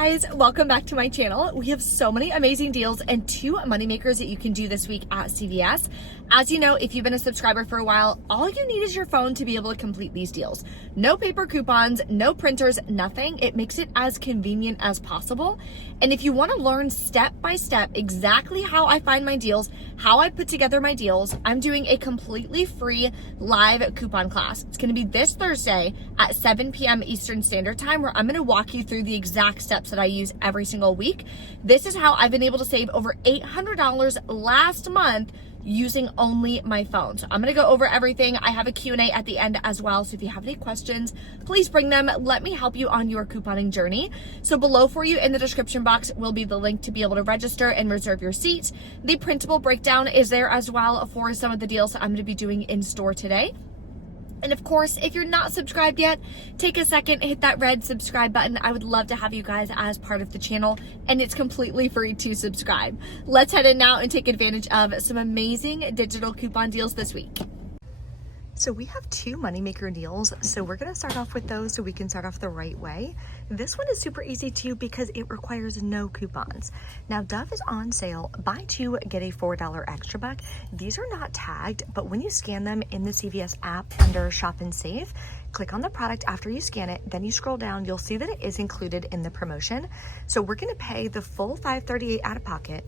guys, welcome back to my channel. We have so many amazing deals and 2 money makers that you can do this week at CVS. As you know, if you've been a subscriber for a while, all you need is your phone to be able to complete these deals. No paper coupons, no printers, nothing. It makes it as convenient as possible. And if you want to learn step by step exactly how I find my deals, how I put together my deals, I'm doing a completely free live coupon class. It's going to be this Thursday at 7 p.m. Eastern Standard Time, where I'm going to walk you through the exact steps that I use every single week. This is how I've been able to save over $800 last month using only my phone. So I'm going to go over everything. I have a Q&A at the end as well. So if you have any questions, please bring them. Let me help you on your couponing journey. So below for you in the description box will be the link to be able to register and reserve your seat. The printable breakdown is there as well for some of the deals that I'm going to be doing in store today. And of course, if you're not subscribed yet, take a second, hit that red subscribe button. I would love to have you guys as part of the channel, and it's completely free to subscribe. Let's head in now and take advantage of some amazing digital coupon deals this week. So we have 2 moneymaker deals, so we're gonna start off with those so we can start off the right way. This one is super easy too because it requires no coupons. Now Dove is on sale, buy 2, get a $4 extra buck. These are not tagged, but when you scan them in the CVS app under Shop and Save, click on the product after you scan it, then you scroll down, you'll see that it is included in the promotion. So we're gonna pay the full $5.38 out of pocket,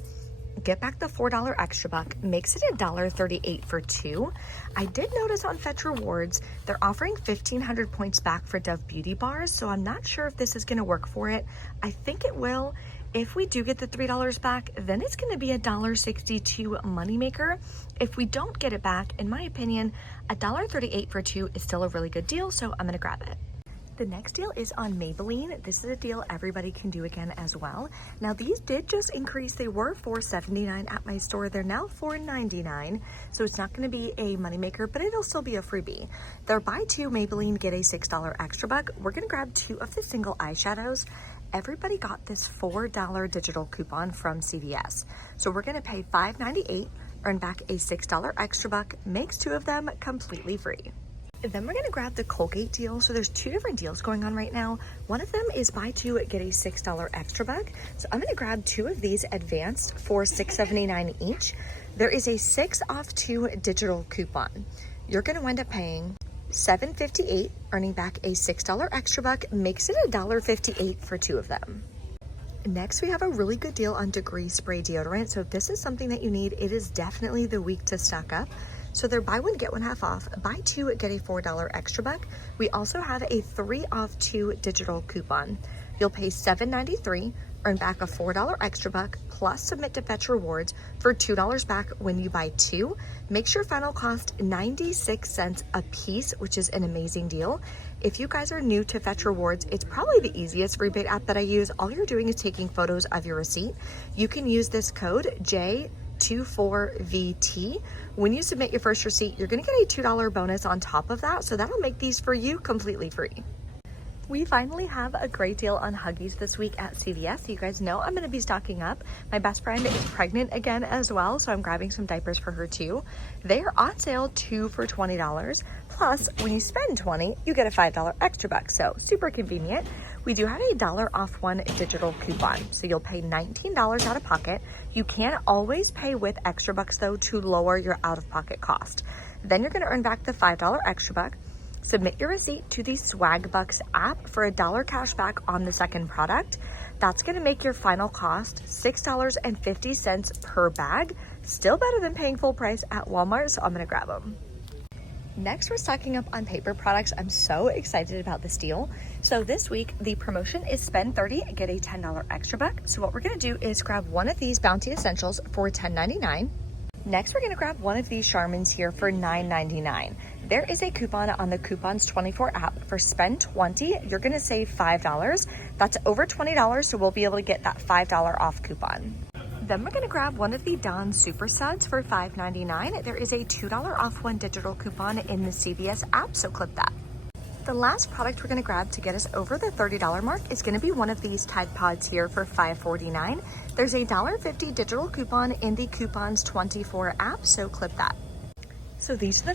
get back the $4 extra buck, makes it $1.38 for 2. I did notice on Fetch Rewards, they're offering 1,500 points back for Dove Beauty Bars, so I'm not sure if this is gonna work for it. I think it will. If we do get the $3 back, then it's gonna be $1.62 moneymaker. If we don't get it back, in my opinion, $1.38 for 2 is still a really good deal, so I'm gonna grab it. The next deal is on Maybelline. This is a deal everybody can do again as well. Now these did just increase. They were $4.79 at my store. They're now $4.99. So it's not gonna be a moneymaker, but it'll still be a freebie. They're buy 2 Maybelline, get a $6 extra buck. We're gonna grab 2 of the single eyeshadows. Everybody got this $4 digital coupon from CVS. So we're gonna pay $5.98, earn back a $6 extra buck, makes 2 of them completely free. Then we're gonna grab the Colgate deal. So there's 2 different deals going on right now. One of them is buy 2, get a $6 extra buck. So I'm gonna grab 2 of these advanced for $6.79 each. There is a 6 off 2 digital coupon. You're gonna wind up paying $7.58, earning back a $6 extra buck, makes it $1.58 for 2 of them. Next, we have a really good deal on Degree Spray deodorant. So if this is something that you need, it is definitely the week to stock up. So they're buy 1, get 1 half off, buy 2, get a $4 extra buck. We also have a 3 off 2 digital coupon. You'll pay $7.93, earn back a $4 extra buck, plus submit to Fetch Rewards for $2 back when you buy 2. Makes your final cost 96 cents a piece, which is an amazing deal. If you guys are new to Fetch Rewards, it's probably the easiest rebate app that I use. All you're doing is taking photos of your receipt. You can use this code J24VT. When you submit your first receipt, you're gonna get a $2 bonus on top of that, so that'll make these for you completely free. We finally have a great deal on Huggies this week at CVS. You guys know I'm gonna be stocking up. My best friend is pregnant again as well, so I'm grabbing some diapers for her too. They are on sale 2 for $20. Plus, when you spend $20, you get a $5 extra buck, so super convenient. We do have a $1 off 1 digital coupon, so you'll pay $19 out of pocket. You can always pay with extra bucks though to lower your out-of-pocket cost. Then you're gonna earn back the $5 extra buck. Submit your receipt to the Swag Bucks app for $1 cash back on the second product. That's gonna make your final cost $6.50 per bag. Still better than paying full price at Walmart, so I'm gonna grab them. Next, we're stocking up on paper products. I'm so excited about this deal. So this week, the promotion is spend 30, get a $10 extra buck. So what we're gonna do is grab 1 of these Bounty Essentials for $10.99. Next, we're gonna grab 1 of these Charmins here for $9.99. There is a coupon on the Coupons 24 app for spend 20. You're gonna save $5. That's over $20, so we'll be able to get that $5 off coupon. Then we're gonna grab 1 of the Dawn Super Suds for $5.99. There is a $2 off 1 digital coupon in the CVS app, so click that. The last product we're gonna grab to get us over the $30 mark is gonna be 1 of these Tide Pods here for $5.49. There's a $1.50 digital coupon in the Coupons 24 app, so click that. So these are the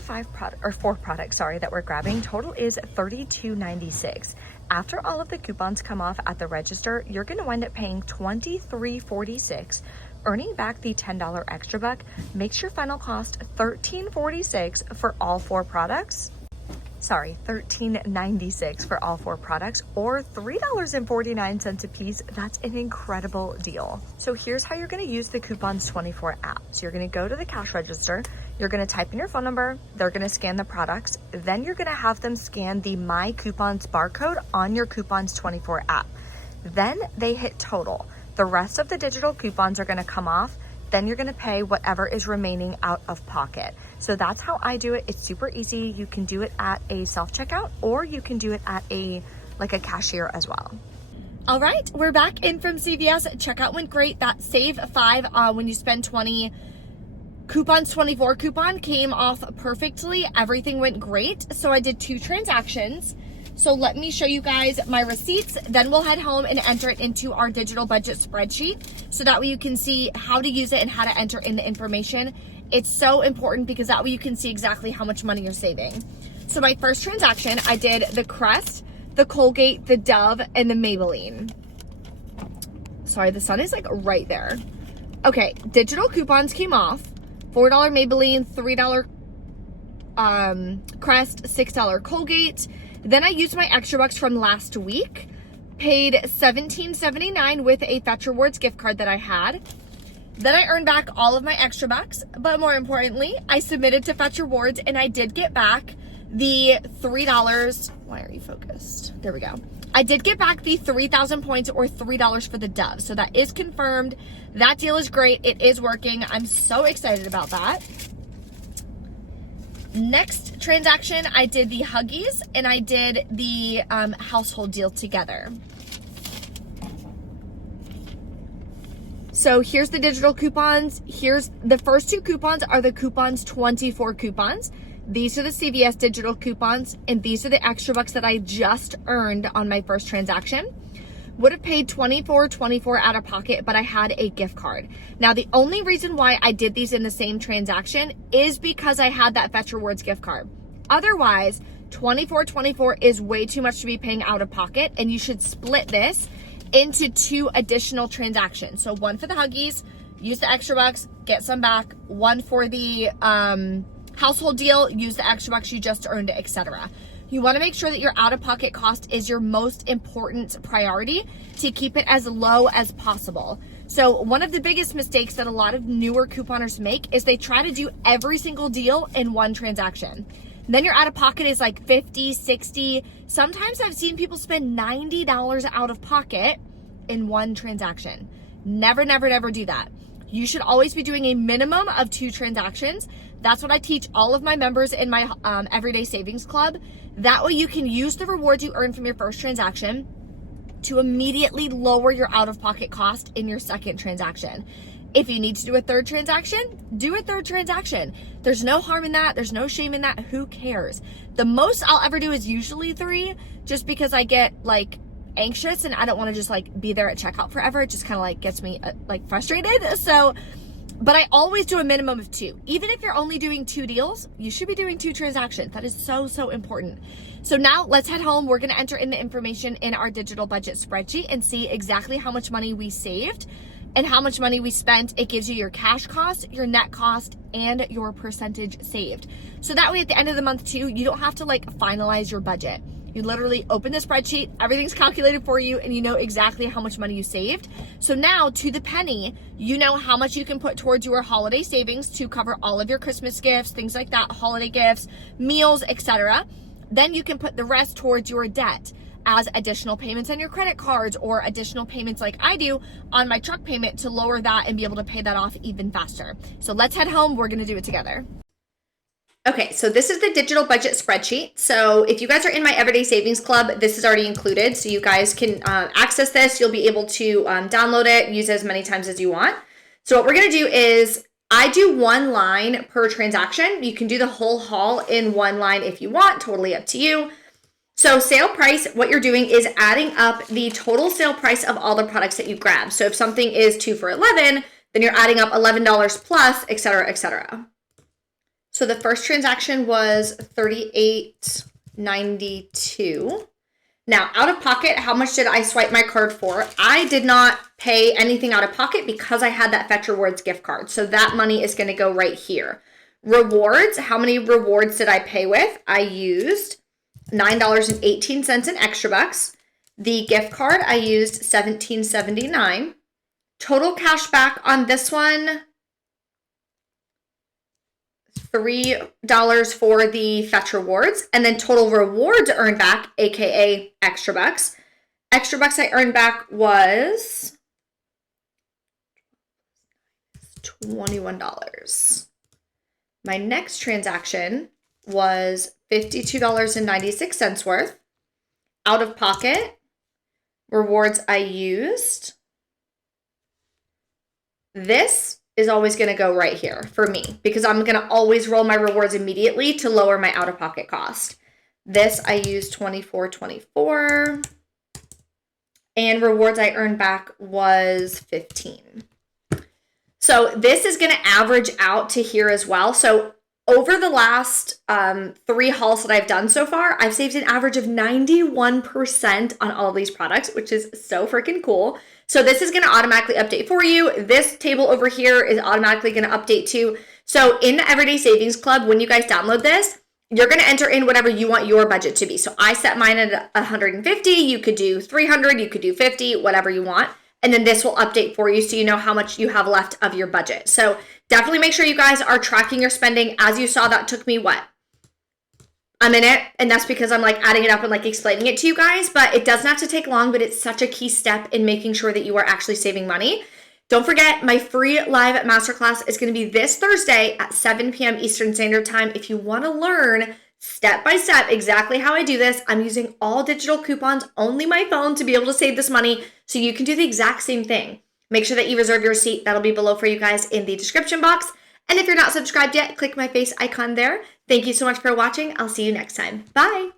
four products, that we're grabbing. Total is $32.96. After all of the coupons come off at the register, you're gonna wind up paying $23.46, earning back the $10 extra buck. Makes your final cost $13.46 for all four products. Sorry, $13.96 for all four products, or $3.49 a piece. That's an incredible deal. So here's how you're gonna use the Coupons 24 app. So you're gonna go to the cash register, you're gonna type in your phone number, they're gonna scan the products, then you're gonna have them scan the My Coupons barcode on your Coupons 24 app. Then they hit total. The rest of the digital coupons are gonna come off, then you're gonna pay whatever is remaining out of pocket. So that's how I do it. It's super easy. You can do it at a self-checkout, or you can do it at a cashier as well. All right, we're back in from CVS. Checkout went great. That save 5 when you spend 20. Coupons 24 coupon came off perfectly. Everything went great. So I did 2 transactions. So let me show you guys my receipts, then we'll head home and enter it into our digital budget spreadsheet. So that way you can see how to use it and how to enter in the information. It's so important because that way you can see exactly how much money you're saving. So my first transaction, I did the Crest, the Colgate, the Dove, and the Maybelline. Sorry, the sun is right there. Okay, digital coupons came off. $4 Maybelline, $3 Crest, $6 Colgate. Then I used my extra bucks from last week, paid $17.79 with a Fetch Rewards gift card that I had. Then I earned back all of my extra bucks, but more importantly, I submitted to Fetch Rewards and I did get back the $3. Why are you focused? There we go. I did get back the 3,000 points, or $3 for the Dove. So that is confirmed. That deal is great. It is working. I'm so excited about that. Next transaction, I did the Huggies and I did the household deal together. So here's the digital coupons. Here's the first 2 coupons are the Coupons 24 coupons. These are the CVS digital coupons, and these are the extra bucks that I just earned on my first transaction. Would have paid $24.24 out of pocket, but I had a gift card. Now, the only reason why I did these in the same transaction is because I had that Fetch Rewards gift card. Otherwise, $24.24 is way too much to be paying out of pocket, and you should split this into 2 additional transactions. So one for the Huggies, use the extra bucks, get some back. One for the household deal, use the extra bucks you just earned, etc. You want to make sure that your out-of-pocket cost is your most important priority to keep it as low as possible. So one of the biggest mistakes that a lot of newer couponers make is they try to do every single deal in one transaction. Then your out-of-pocket is like $50, $60. Sometimes I've seen people spend $90 out of pocket in one transaction. Never, never, never do that. You should always be doing a minimum of 2 transactions. That's what I teach all of my members in my Everyday Savings Club. That way you can use the rewards you earn from your first transaction to immediately lower your out-of-pocket cost in your second transaction. If you need to do a third transaction, do a third transaction. There's no harm in that. There's no shame in that. Who cares? The most I'll ever do is usually 3, just because I get anxious and I don't want to just be there at checkout forever. It just kind of gets me frustrated. So, but I always do a minimum of 2. Even if you're only doing 2 deals, you should be doing 2 transactions. That is so, so important. So now let's head home. We're going to enter in the information in our digital budget spreadsheet and see exactly how much money we saved and how much money we spent. It gives you your cash cost, your net cost, and your percentage saved. So that way at the end of the month too, you don't have to finalize your budget. You literally open the spreadsheet, everything's calculated for you, and you know exactly how much money you saved. So now, to the penny, you know how much you can put towards your holiday savings to cover all of your Christmas gifts, things like that, holiday gifts, meals, etc. Then you can put the rest towards your debt as additional payments on your credit cards, or additional payments like I do on my truck payment to lower that and be able to pay that off even faster. So let's head home. We're gonna do it together. Okay, so this is the digital budget spreadsheet. So if you guys are in my Everyday Savings Club, this is already included. So you guys can access this. You'll be able to download it, use it as many times as you want. So what we're gonna do is, I do 1 line per transaction. You can do the whole haul in 1 line if you want, totally up to you. So sale price, what you're doing is adding up the total sale price of all the products that you grab. So if something is 2 for $11, then you're adding up $11 plus, etc., etc. So the first transaction was $38.92. Now, out of pocket, how much did I swipe my card for? I did not pay anything out of pocket because I had that Fetch Rewards gift card. So that money is going to go right here. Rewards, how many rewards did I pay with? I used $9.18 in extra bucks. The gift card, I used $17.79. Total cash back on this one, $3 for the Fetch Rewards, and then total rewards earned back, aka extra bucks. Extra bucks I earned back was $21. My next transaction was $52.96 worth. Out of pocket, rewards I used. This is always going to go right here for me because I'm going to always roll my rewards immediately to lower my out-of-pocket cost. This I used $24.24, and rewards I earned back was $15. So this is going to average out to here as well. So over the last 3 hauls that I've done so far, I've saved an average of 91% on all of these products, which is so freaking cool. So this is going to automatically update for you. This table over here is automatically going to update too. So in the Everyday Savings Club, when you guys download this, you're going to enter in whatever you want your budget to be. So I set mine at 150. You could do 300. You could do 50, whatever you want. And then this will update for you so you know how much you have left of your budget. So definitely make sure you guys are tracking your spending. As you saw, that took me a minute, and that's because I'm like adding it up and like explaining it to you guys, but it doesn't have to take long, but it's such a key step in making sure that you are actually saving money. Don't forget, my free live masterclass is going to be this Thursday at 7 p.m. Eastern Standard Time. If you want to learn step by step exactly how I do this, I'm using all digital coupons, only my phone, to be able to save this money so you can do the exact same thing. Make sure that you reserve your seat. That'll be below for you guys in the description box. And if you're not subscribed yet, click my face icon there. Thank you so much for watching. I'll see you next time. Bye.